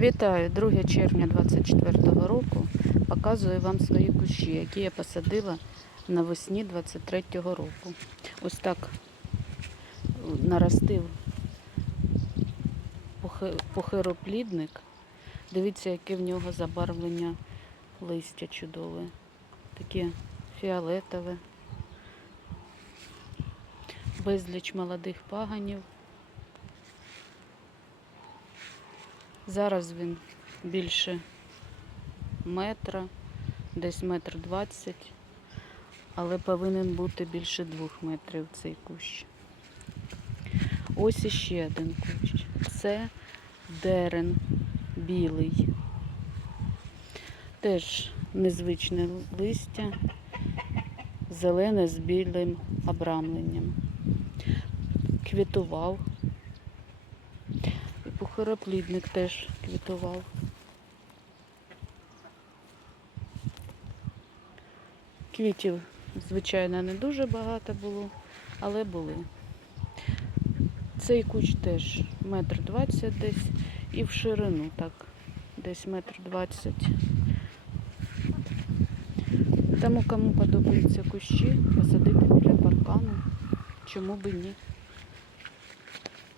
Вітаю, 2 червня 24 року. Показую вам свої кущі, які я посадила навесні 23 року. Ось так наростив пухироплідник. Дивіться, яке в нього забарвлення листя чудове. Таке фіолетове. Безліч молодих паганів. Зараз він більше метра, десь метр двадцять, але повинен бути більше двох метрів цей кущ. Ось іще один кущ. Це дерен білий. Теж незвичне листя, зелене з білим обрамленням. Квітував. І пухироплідник теж квітував. Квітів, звичайно, не дуже багато було, але були. Цей кущ теж метр двадцять десь і в ширину так, десь метр двадцять. Тому кому подобаються кущі, посадити біля паркану. Чому би ні?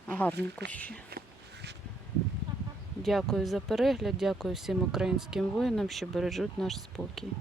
Гарні кущі. Дякую за перегляд, дякую всім українським воїнам, що бережуть наш спокій.